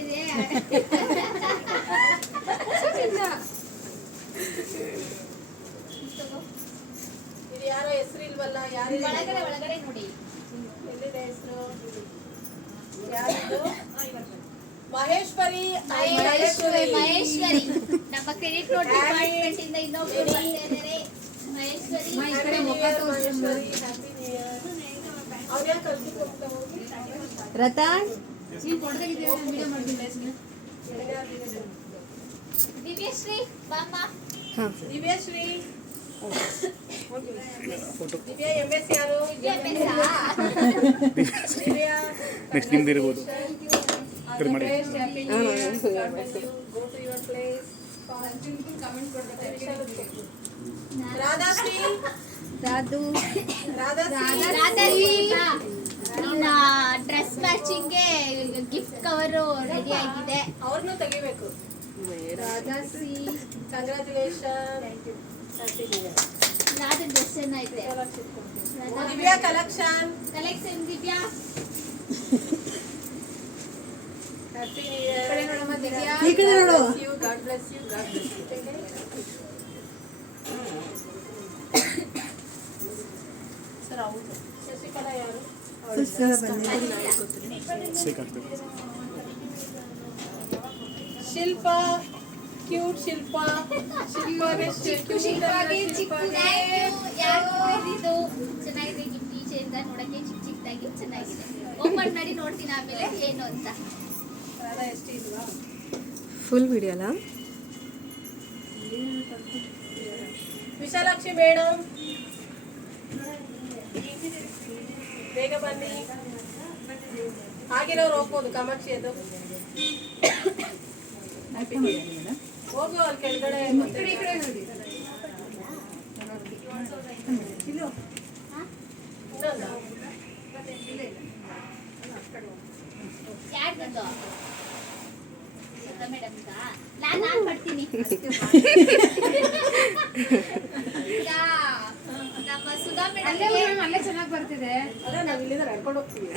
ಇದೆ. ಇದು ಯಾರೋ ಹೆಸರು ಇಲ್ವಲ್ಲ, ಯಾರು ಒಳಗಡೆ ನೋಡಿ ಎಲ್ಲಿದೆ ಹೆಸರು? ಯಾರಿದು? ಮಹೇಶ್ವರಿ. ಮಹೇಶ್ವರಿ ನಮ್ಮ ಕ್ರೆಡಿಟ್ ನೋಟ್ ಡಿಪಾರ್ಟ್ಮೆಂಟ್ ಇಂದ ಇನ್ನೊಬ್ರು ಬರ್ತಾ ಇದ್ದಾರೆ. ಮಹೇಶ್ವರಿ ಅವ್ರ್ಯಾ ಕಲ್ತಿದ್ದು ಹೋಗ್ತಾ ಹೋಗಿ ರತನ್ ದಿವ್ಯಶ್ರೀ ಬಾಮ್ಮ. ದಿವ್ಯಶ್ರೀ. ದಿವ್ಯಾ MS ಯಾರು? ದಿವ್ಯಾ ನೆಕ್ಸ್ಟ್ ನಿಮ್ದು ಇರ್ಬೋದು. ಮಾಡಿ ರಾಧಾಶ್ರೀ. ರಾಧು ರಾಧಾಶ್ರೀ ನಿನ್ನ ಡ್ರೆಸ್ ಮ್ಯಾಚಿಂಗ್ಗೆ ಗಿಫ್ಟ್ ಕವರು ರೆಡಿ ಆಗಿದೆ. ಅವ್ರನ್ನೂ ತೆಗಿಬೇಕು. ರಾಧಾಶ್ರೀ ಕಂಗ್ರಾಚುಲೇಷನ್. ರಾಧ ಡ್ರೆಸ್ ಏನೈತೆ. Divya collection. Divya happy new year. ಈ ಕಡೆ ನೋಡು. God bless you. ಸರ್ ಹೌದು. ಶಶಿಕಲಾ ಯಾರು? ಶಿಲ್ಪಾ. ಕ್ಯೂಟ್ ಶಿಲ್ಪಾ. ಚೆನ್ನಾಗಿದೆ ಗಿಫ್ಟ್ ಈಚೆಯಿಂದ ನೋಡಕ್ಕೆ ಚಿಕ್ಕದಾಗಿ ಚೆನ್ನಾಗಿದೆ. ಓಪನ್ ಮಾಡಿ ನೋಡ್ತೀನಿ ಆಮೇಲೆ ಏನು ಅಂತ. ಎಷ್ಟು ಇಲ್ವಾ? ಫುಲ್ ವಿಡಿಯೋ ಅಲ್ಲ. ವಿಶಾಲಾಕ್ಷಿ ಮೇಡಮ್ ಬೇಗ ಬನ್ನಿ. ಆಗಿರೋರು ಹೋಗ್ಬೋದು. ಕಾಮಾಕ್ಷಿ ಅದು ಹೋಗು ಅಲ್ಲಿ ಕೆಳಗಡೆ. ಯಾರ್ದು ಮೇಡಮ್ ನಾನು ಮಾಡ್ತೀನಿ. ಈಗ ನಮ್ಮ ಸುಧಾ ಮೇಡಮ್ ಅಲ್ಲೇ ಚೆನ್ನಾಗಿ ಬರ್ತಿದೆ. ಅದೇ ನಾವು ಇಲ್ಲಿಂದ ನಡ್ಕೊಂಡು ಹೋಗ್ತೀವಿ.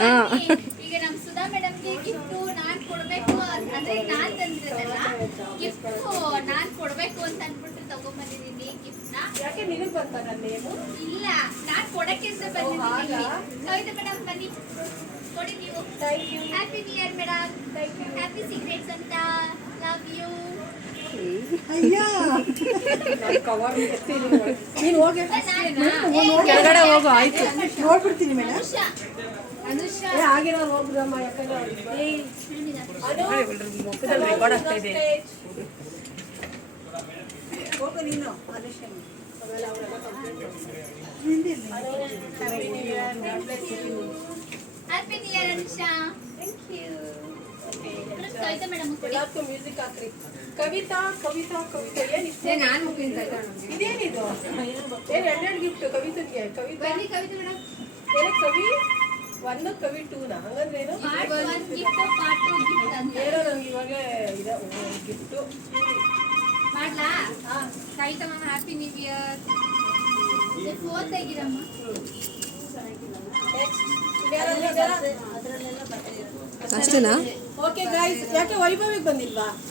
ಈಗ ನಮ್ಮ ಸುಧಾ ಮೇಡಮ್ಗೆ ಗಿಫ್ಟು ನಾನ್ ಕೊಡ್ಬೇಕು ಅಂದ್ರೆ ನಾನ್ ತಂದಿರಲ್ಲ ಗಿಫ್ಟ್ ನಾನ್ ಕೊಡ್ಬೇಕು ಅಂತ ಅನ್ಬಿಟ್ಟು ತಗೊಂಡ್ಬಂದಿದ್ದೀನಿ ಗಿಫ್ಟ್ ನ. ಯಾಕೆ ನಿನಗೆ ಬರ್ತಾರ ನೇಮು? ಇಲ್ಲ ನಾನ್ ಕೊಡಕ್ಕೆ ಅಂತ ಬಂದಿದ್ದೀನಿ. ಕವಿತಾ ಮೇಡಮ್ ಬನ್ನಿ ಕೊಡಿ ನೀವು. Thank you. Happy new year madam. Thank you. Happy secrets ಅಂತ. Love you. ಕವರ್ ನೀನು ಹೋಗಿ ಕೆಳಗಡೆ ಹೋಗು. ಆಯ್ತು ನೋಡ್ಬಿಡ್ತೀನಿ ಮೇಡಮ್. ಅನುಷಾ ಆಗಿರೋರು ಹೋಗ್ಬಿಡಮ್ಮ. ಯಾಕಂದ್ರೆ ಮುಖದಲ್ಲಿ ರೆಕಾರ್ಡ್ ಆಗ್ತಾ ಇದೆ. ಹೋಗು ನೀನು. ಅನುಷಾ ಆಮೇಲೆ ಅವರೆಲ್ಲ happy new year Anusha. Thank you. Kavitha madam ಕೊಡಿ. ಎಲ್ಲದಕ್ಕೂ ಮ್ಯೂಸಿಕ್ ಹಾಕ್ರಿ. ಕವಿತಾ ಏನಿಷ್ಟು? ನಾನು ಮುಗಿಂತ ಇದೇನಿದು? ಏನು ಎರಡೆರಡು ಗಿಫ್ಟ್ ಕವಿತಕ್ಕೆ? ಕವಿತಾ ಬನ್ನಿ ಕವಿತಾ ಮೇಡಮ್. ಏನೇ ಕವಿ 1 ಕವಿ 2ನ ಹಂಗಂದ್ರೆ ಏನು? ಪಾರ್ಟ್ 1 ಗಿಫ್ಟ್ ಪಾರ್ಟ್ 2 ಗಿಫ್ಟ್ ಅಂತ. ಏನೋ ನಮ್ಗೆ ಇವಾಗ ಇದೆ ಗಿಫ್ಟು. ಮಾಡ್ಲಾ? Kavita ma'am happy new year. Phone ತೆಗಿರಮ್ಮ. ನೆಕ್ಸ್ಟ್ ಅಷ್ಟೇನಾ? ಓಕೆ ಗೈಸ್, ಯಾಕೆ ವೈಭವಿಗೆ ಬಂದಿಲ್ವಾ?